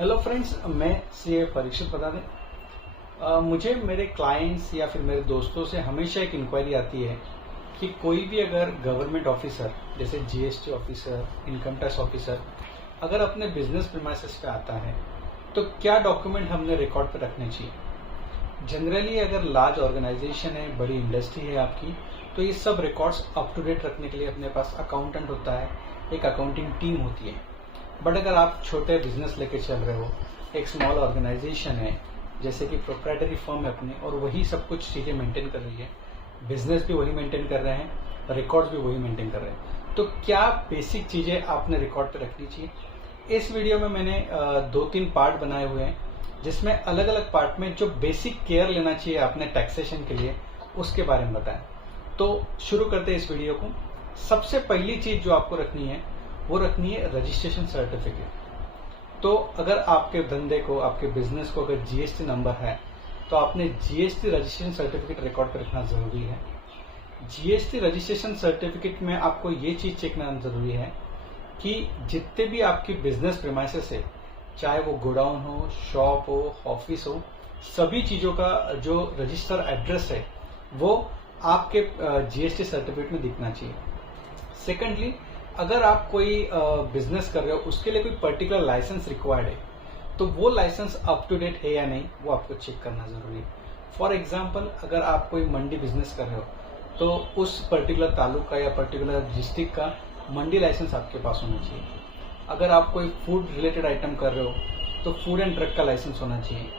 Hello friends, मैं CA Parikshit बता दें। मुझे मेरे क्लाइंट्स या फिर मेरे दोस्तों से हमेशा एक इंक्वायरी आती है कि कोई भी अगर गवर्नमेंट ऑफिसर जैसे GST officer, income tax officer अगर अपने बिजनेस प्रीमाइसेस पे आता है तो क्या डॉक्यूमेंट हमने रिकॉर्ड पे रखने चाहिए। जनरली अगर लार्ज ऑर्गेनाइजेशन है, बड़ी इंडस्ट्री है आपकी, तो ये सब रिकॉर्ड्स अप टू डेट रखने के लिए अपने पास अकाउंटेंट होता है, एक अकाउंटिंग टीम होती है। बट अगर आप छोटे बिजनेस लेके चल रहे हो, एक स्मॉल ऑर्गेनाइजेशन है जैसे कि प्रोप्राइटरी फर्म है अपनी, और वही सब कुछ चीजें मेंटेन कर रही है, बिजनेस भी वही मेंटेन कर रहे हैं, रिकॉर्ड्स भी वही मेंटेन कर रहे हैं, तो क्या बेसिक चीजें आपने रिकॉर्ड पे रखनी चाहिए। इस वीडियो में मैंने 2-3 पार्ट बनाए हुए हैं जिसमें अलग अलग पार्ट में जो बेसिक केयर लेना चाहिए आपने टैक्सेशन के लिए उसके बारे में बताया। तो शुरू करते हैं इस वीडियो को। सबसे पहली चीज जो आपको रखनी है वो रखनी है रजिस्ट्रेशन सर्टिफिकेट। तो अगर आपके धंधे को, आपके बिजनेस को अगर जीएसटी नंबर है तो आपने जीएसटी रजिस्ट्रेशन सर्टिफिकेट रिकॉर्ड कर रखना जरूरी है। जीएसटी रजिस्ट्रेशन सर्टिफिकेट में आपको ये चीज चेक करना जरूरी है कि जितने भी आपकी बिजनेस प्रीमाइसेस है, चाहे वो गोडाउन हो, शॉप हो, ऑफिस हो, सभी चीजों का जो रजिस्टर एड्रेस है वो आपके जीएसटी सर्टिफिकेट में दिखना चाहिए। सेकेंडली, अगर आप कोई बिजनेस कर रहे हो, उसके लिए कोई पर्टिकुलर लाइसेंस रिक्वायर्ड है तो वो लाइसेंस अप टू डेट है या नहीं वो आपको चेक करना जरूरी है। फॉर एग्जाम्पल, अगर आप कोई मंडी बिजनेस कर रहे हो तो उस पर्टिकुलर तालुका या पर्टिकुलर डिस्ट्रिक्ट का मंडी लाइसेंस आपके पास होना चाहिए। अगर आप कोई फूड रिलेटेड आइटम कर रहे हो तो फूड एंड ड्रग का लाइसेंस होना चाहिए।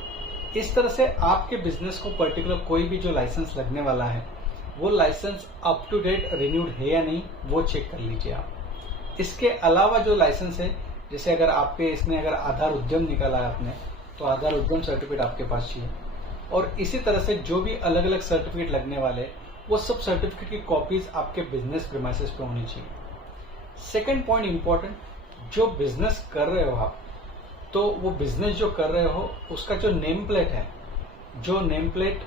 इस तरह से आपके बिजनेस को पर्टिकुलर कोई भी जो लाइसेंस लगने वाला है वो licence up to date renewed है या नहीं वो चेक कर लीजिए आप। इसके अलावा जो लाइसेंस है, जैसे अगर आपके इसमें अगर आधार उद्यम निकाला है आपने तो आधार उद्यम सर्टिफिकेट आपके पास चाहिए। और इसी तरह से जो भी अलग अलग सर्टिफिकेट लगने वाले वो सब सर्टिफिकेट की कॉपीज आपके बिजनेस प्रीमाइसेस पे होनी चाहिए। सेकेंड पॉइंट इंपॉर्टेंट, जो बिजनेस कर रहे हो आप, तो वो बिजनेस जो कर रहे हो उसका जो नेम प्लेट है, जो name plate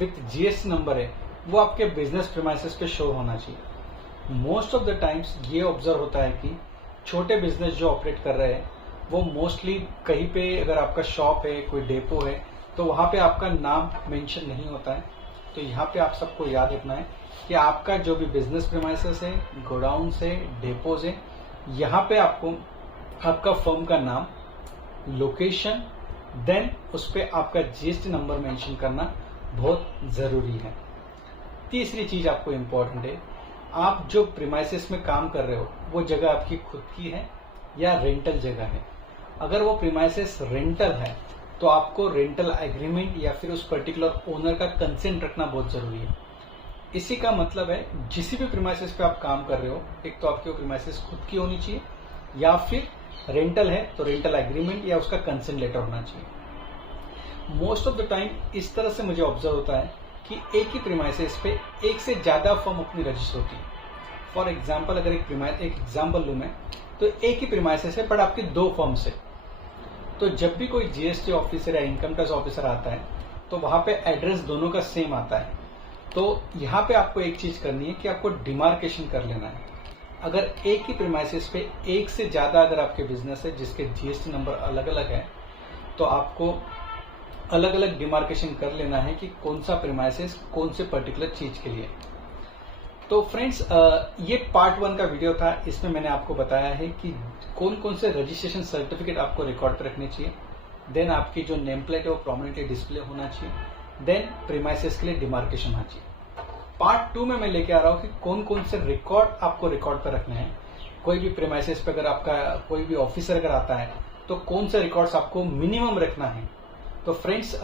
with GST number है वो आपके बिजनेस प्रीमाइसेस पे शो होना चाहिए। मोस्ट ऑफ द टाइम्स ये ऑब्जर्व होता है कि छोटे बिजनेस जो ऑपरेट कर रहे हैं वो मोस्टली कहीं पे अगर आपका शॉप है, कोई डेपो है, तो वहां पे आपका नाम मेंशन नहीं होता है। तो यहाँ पे आप सबको याद रखना है कि आपका जो भी बिजनेस प्रीमाइसेस है, गोडाउन है, डेपोज है, यहाँ पे आपको आपका फर्म का नाम, लोकेशन, देन उस पर आपका जीएसटी नंबर मेंशन करना बहुत जरूरी है। तीसरी चीज आपको इम्पोर्टेंट है, आप जो प्रीमाइसेस में काम कर रहे हो वो जगह आपकी खुद की है या रेंटल जगह है। अगर वो प्रीमाइसेस रेंटल है तो आपको रेंटल एग्रीमेंट या फिर उस पर्टिकुलर ओनर का कंसेंट रखना बहुत जरूरी है। इसी का मतलब है जिस भी प्रीमाइसेस पे आप काम कर रहे हो, एक तो आपकी वो प्रीमाइसेस खुद की होनी चाहिए या फिर रेंटल है तो रेंटल एग्रीमेंट या उसका कंसेंट लेटर होना चाहिए। मोस्ट ऑफ द टाइम इस तरह से मुझे ऑब्जर्व होता है कि एक ही प्रीमाइसेस पे एक से ज्यादा फर्म अपनी रजिस्टर होती है। फॉर एग्जाम्पल, अगर एक एग्जाम्पल लूं मैं, तो एक ही प्रीमाइसेस है बट आपकी 2 फर्म्स है। तो जब भी कोई जीएसटी ऑफिसर या इनकम टैक्स ऑफिसर आता है तो वहां पे एड्रेस दोनों का सेम आता है। तो यहाँ पे आपको एक चीज करनी है कि आपको डिमार्केशन कर लेना है। अगर एक ही प्रीमाइसेस पे एक से ज्यादा अगर आपके बिजनेस है जिसके जीएसटी नंबर अलग अलग है तो आपको अलग अलग डिमार्केशन कर लेना है कि कौन सा प्रीमाइसेस कौन से पर्टिकुलर चीज के लिए। तो फ्रेंड्स, ये पार्ट 1 का वीडियो था। इसमें मैंने आपको बताया है कि कौन कौन से रजिस्ट्रेशन सर्टिफिकेट आपको रिकॉर्ड पे रखने चाहिए, देन आपकी जो नेम प्लेट है वो प्रोमिनेंटली डिस्प्ले होना चाहिए, देन प्रीमाइसेस के लिए डिमार्केशन होना चाहिए। पार्ट 2 में मैं लेके आ रहा हूँ कि कौन कौन से रिकॉर्ड आपको रिकॉर्ड पे रखने हैं। कोई भी प्रीमाइसेस पे अगर आपका कोई भी ऑफिसर अगर आता है तो कौन से रिकॉर्ड्स आपको मिनिमम रखना है। तो फ्रेंड्स,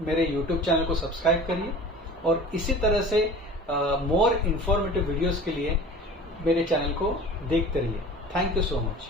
मेरे यूट्यूब चैनल को सब्सक्राइब करिए और इसी तरह से मोर इन्फॉर्मेटिव वीडियोस के लिए मेरे चैनल को देखते रहिए। Thank you so much.